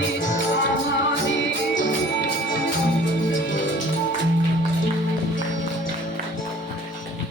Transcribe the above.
You.